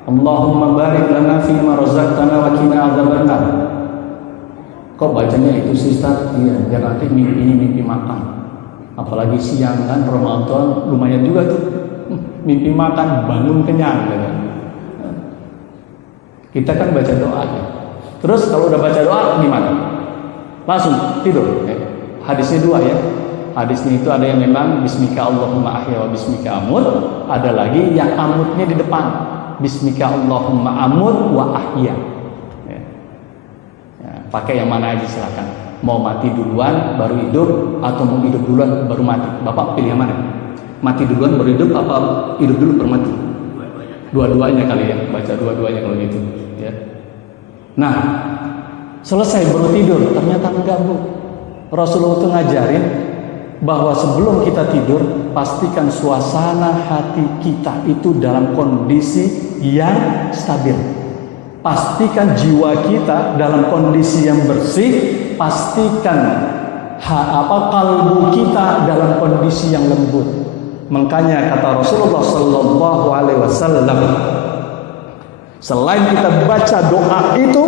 Allahumma barik lana fima razaqtana wa qina adzabannar. Kok bacanya itu sih Ustaz? Iya, biar nanti mimpi makan. Apalagi siang kan Ramadan lumayan juga tuh. Mimpi makan, bangun kenyang gitu. Kita kan baca doa ya. Terus kalau udah baca doa gimana? Langsung tidur ya. Hadisnya dua ya. Hadisnya itu ada yang memang bismika Allahumma ahya wa bismika amut, ada lagi yang amutnya di depan. Bismika Allahumma amut wa ahya. Ya. Ya, pakai yang mana aja silakan. Mau mati duluan baru hidup atau mau hidup duluan baru mati. Bapak pilih yang mana? Mati duluan baru hidup apa hidup dulu baru mati? Dua-duanya kali ya. Baca dua-duanya kalau gitu ya. Nah, selesai baru tidur, ternyata enggak Bu. Rasulullah itu ngajarin bahwa sebelum kita tidur pastikan suasana hati kita itu dalam kondisi yang stabil. Pastikan jiwa kita dalam kondisi yang bersih, pastikan kalbu kita dalam kondisi yang lembut. Makanya kata Rasulullah sallallahu alaihi wasallam, selain kita baca doa itu,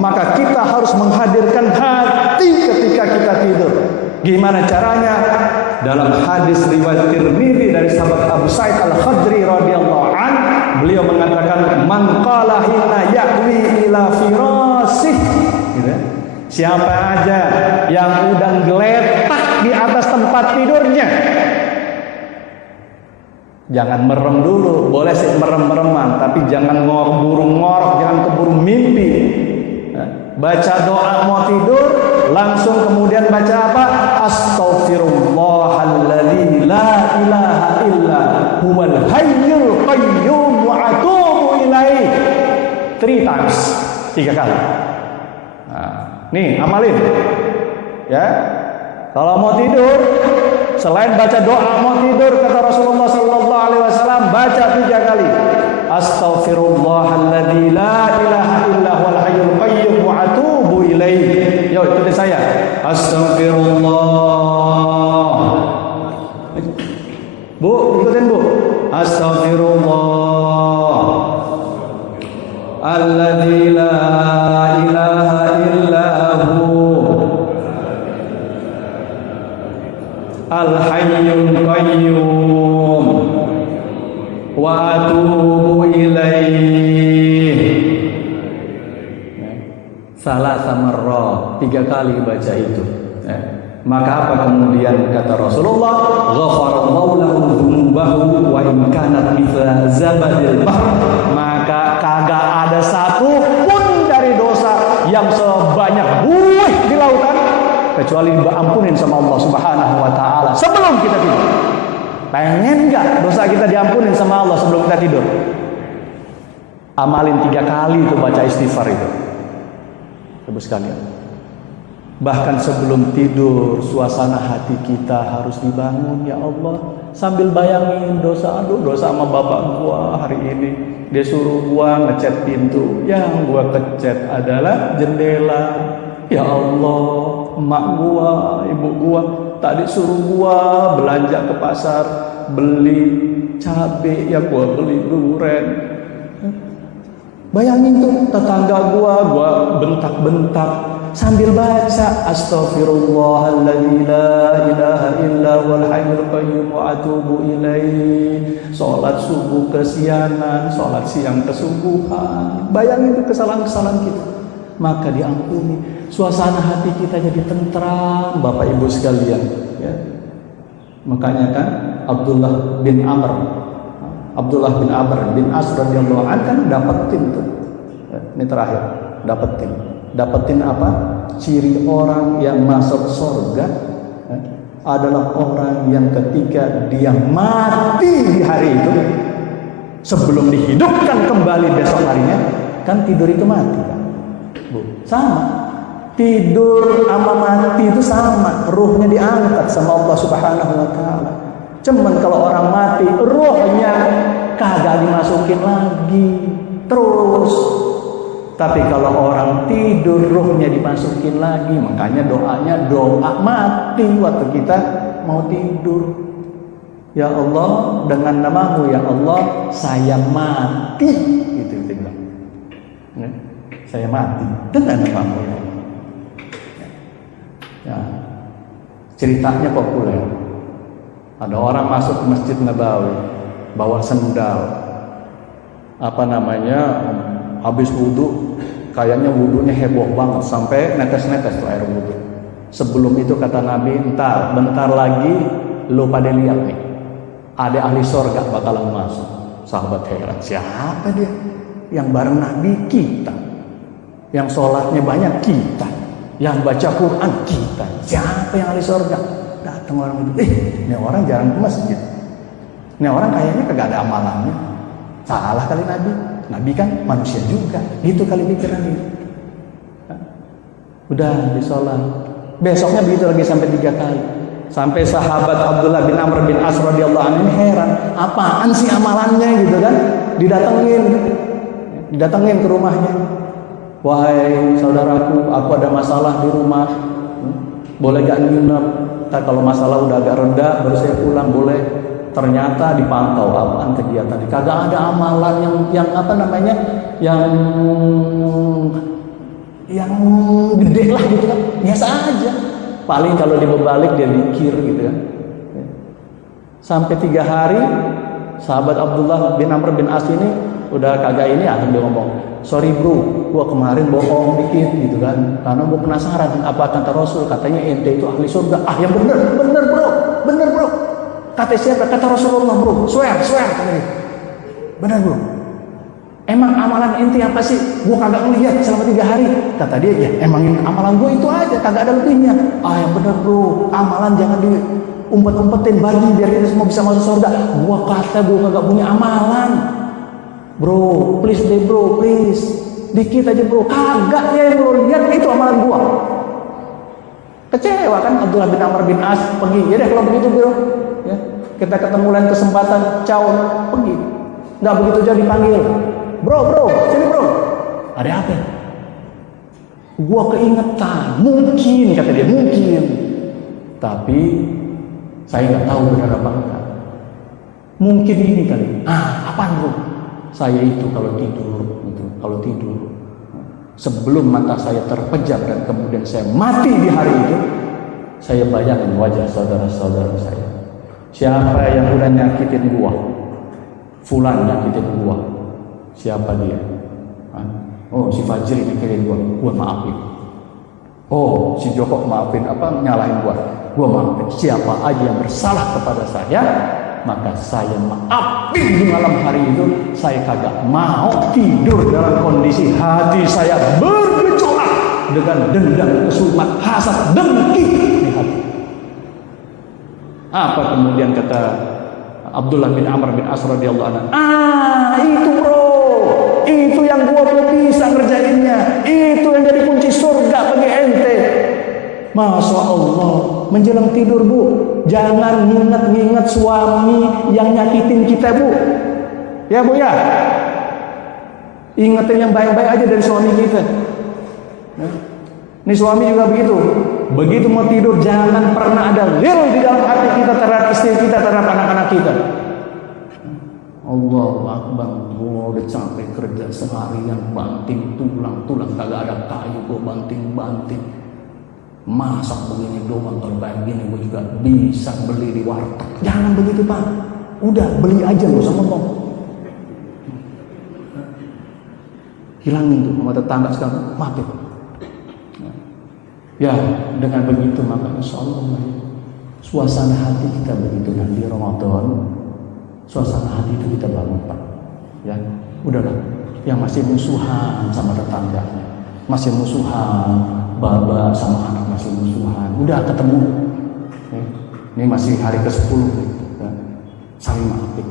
maka kita harus menghadirkan hati ketika kita tidur. Gimana caranya? Dalam hadis riwayat Tirmidzi dari sahabat Abu Sa'id Al-Khudri radhiyallahu an, beliau mengatakan man qala hina ya'wi ila firasih, gitu. Siapa aja yang udah geletak di atas tempat tidurnya, jangan merem dulu, boleh sih merem-mereman, tapi jangan keburu ngorok, jangan keburu mimpi. Baca doa mau tidur, langsung kemudian baca apa? Astaghfirullahalladzi la ilaha illa huwal hayyul qayyum wa atubu ilaih. 3 times, 3 kali. Nah, nih amalin, ya. Kalau mau tidur, selain baca doa mau tidur, kata Rasulullah Sallallahu Alaihi Wasallam, baca 3 kali. Astaghfirullahaladzim la ilaha illa huwal hayyul qayyum wa atubu ilaih. Yo, ikutin saya. Astaghfirullah. Bu, ikutin Bu. Astaghfirullah alladzi la ilaha illa hu al hayyul qayyum wa atubu ilaih. Salah samarra, 3 kali baca itu. Maka apa kemudian kata Rasulullah, ghafarallahu lahu dzunubahu wa in kanat mithla zabadil bahr. Maka kagak ada satu pun dari dosa yang sebanyak buih di lautan kecuali diampunin sama Allah Subhanahu wa taala sebelum kita tidur. Pengen enggak dosa kita diampunin sama Allah sebelum kita tidur? Amalin 3 kali itu baca istighfar itu. Ibu sekalian. Bahkan sebelum tidur, suasana hati kita harus dibangun, ya Allah. Sambil bayangin dosa, aduh dosa sama bapak gua hari ini. Dia suruh gua ngecat pintu, yang gua kecat adalah jendela. Ya Allah, emak gua, ibu gua tadi suruh gua belanja ke pasar, beli cabai, ya gua beli duren. Bayangin tuh tetangga gua bentak-bentak sambil baca astaghfirullahalladzi la ilaha illa huwal hayyul qayyum wa atubu ilaih. Salat subuh kesiangan, salat siang kesubuhan. Bayangin itu kesalahan-kesalahan kita, maka diampuni. Suasana hati kita jadi tentram, Bapak Ibu sekalian, ya. Makanya kan Abdullah bin Amr bin As radhiyallahu anhu kan dapetin tuh. Ini terakhir, dapetin apa? Ciri orang yang masuk surga adalah orang yang ketika dia mati di hari itu, sebelum dihidupkan kembali besok harinya, kan tidur itu mati kan? Bu, sama. Tidur sama mati itu sama, ruhnya diangkat sama Allah Subhanahu wa taala. Cuman kalau orang mati, ruhnya kagak dimasukin lagi terus. Tapi kalau orang tidur, ruhnya dimasukin lagi. Makanya doanya doa mati waktu kita mau tidur. Ya Allah, dengan namamu ya Allah, saya mati. Gitu kita bilang. Ya, saya mati dengan namamu ya Allah. Ya, ceritanya populer. Ada orang masuk ke Masjid Nabawi, bawa sendal. Habis wudhu, kayaknya wudhunya heboh banget sampai netes-netes tuh air wudhu. Sebelum itu kata Nabi, bentar lagi lo pada lihat nih, ada ahli surga bakalan masuk. Sahabat heran, siapa dia? Yang bareng Nabi kita, yang sholatnya banyak kita, yang baca Quran kita. Siapa yang ahli surga? Datang orang itu, ini orang jarang ke masjid. Ini orang kayaknya kagak ada amalannya. Salah kali Nabi. Nabi kan manusia juga, gitu kali pikiran dia. Udah disolat. Besoknya begitu lagi sampai 3 kali. Sampai sahabat Abdullah bin Amr bin As radhiyallahu anhu ini heran, apaan sih amalannya gitu kan? Didatengin ke rumahnya. Wahai saudaraku, aku ada masalah di rumah. Boleh gak nginep? Ntar kalau masalah udah agak reda baru saya pulang, boleh. Ternyata dipantau apaan kegiatan, kagak ada amalan yang gede lah gitu kan, biasa aja. Paling kalau dibalik dia zikir gitu kan. Sampai 3 hari sahabat Abdullah bin Amr bin As ini udah kagak ini, akhirnya dia ngomong, sorry bro, gua kemarin bohong dikit gitu kan, karena gua penasaran apa kata Rasul, katanya ente itu ahli surga. Yang bener bro. Kata siapa? Kata Rasulullah bro, swear. Benar bro. Emang amalan ente apa sih? Gua kagak ngeliat selama 3 hari. Kata dia, ya emang amalan gua itu aja, kagak ada lebihnya. Yang benar bro, amalan jangan diumpet-umpetin, bagi biar kita semua bisa masuk surga. Gua kagak punya amalan. Bro, please deh bro, please. Dikit aja bro. Kagak ya yang lo lihat itu amalan gua. Kecewa kan Abdullah bin Amr bin As pergi. Ya deh kalau begitu bro. Ya, kita ketemu lain kesempatan. Ciao, pergi. Nggak begitu jauh dipanggil. Bro, sini bro. Ada apa? Gua keingetan. Mungkin kata dia, mungkin. Tapi saya nggak tahu benar apa enggak. Mungkin ini kali. Apaan bro? Saya itu kalau tidur, sebelum mata saya terpejam dan kemudian saya mati di hari itu, saya bayangin wajah saudara-saudara saya. Siapa yang udah nyakitin gua? Fulan nyakitin gua. Siapa dia? Oh, si Fajri nyakitin gua maafin. Oh, si Joko maafin nyalahin gua maafin. Siapa aja yang bersalah kepada saya, maka saya maafin di malam hari itu. Saya kagak mau tidur dalam kondisi hati saya bergejolak dengan dendam, kesumat, hasad, dengki di hati. Apa kemudian kata Abdullah bin Amr bin As radhiyallahu anhu? Itu bro, itu yang gua bisa ngerjainnya. Itu yang jadi kunci surga bagi ente. Masya Allah, menjelang tidur bu, jangan nginget-nginget suami yang nyakitin kita bu. Ya bu ya, ingetin yang baik-baik aja dari suami kita. Ini suami juga begitu. Begitu mau tidur jangan pernah ada ghil di dalam hati kita terhadap istri kita, terhadap anak-anak kita. Allahu Akbar, gua udah capek kerja seharian, banting tulang kagak ada kayu, gua banting. Masak begini doang, kalau begini gue juga bisa beli di warteg. Jangan begitu pak. Udah beli aja, gak usah ngomong. Hilangin tuh sama tetangga sekarang, maafin. Ya dengan begitu maka insya Allah suasana hati kita begitu nanti Ramadan, suasana hati itu kita bangun pak. Ya udahlah, yang masih musuhan sama tetangganya, masih musuhan baba sama anak masih musuhan, udah ketemu. Ini masih hari ke-10 ya. Saling maafin.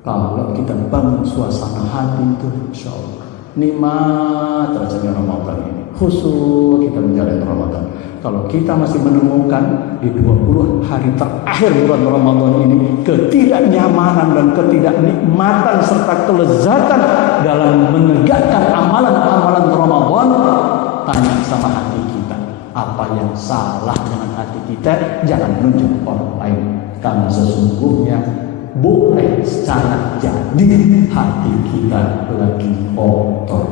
Kalau kita bangun suasana hati itu insya Allah nikmat rasanya Ramadan ini. Khusus kita menjalani Ramadan. Kalau kita masih menemukan di 20 hari terakhir bulan Ramadan ini ketidaknyamanan dan ketidaknikmatan serta kelezatan dalam menegakkan amalan-amalan Ramadan, tanya sama hati kita, apa yang salah dengan hati kita? Jangan nunjuk orang lain, karena sesungguhnya boleh secara jadi hati kita lagi kotor.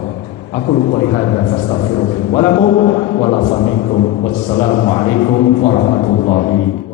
Aku lupa lihada fastaghfirullahaladzim walakum walafaminkum. Wassalamualaikum warahmatullahi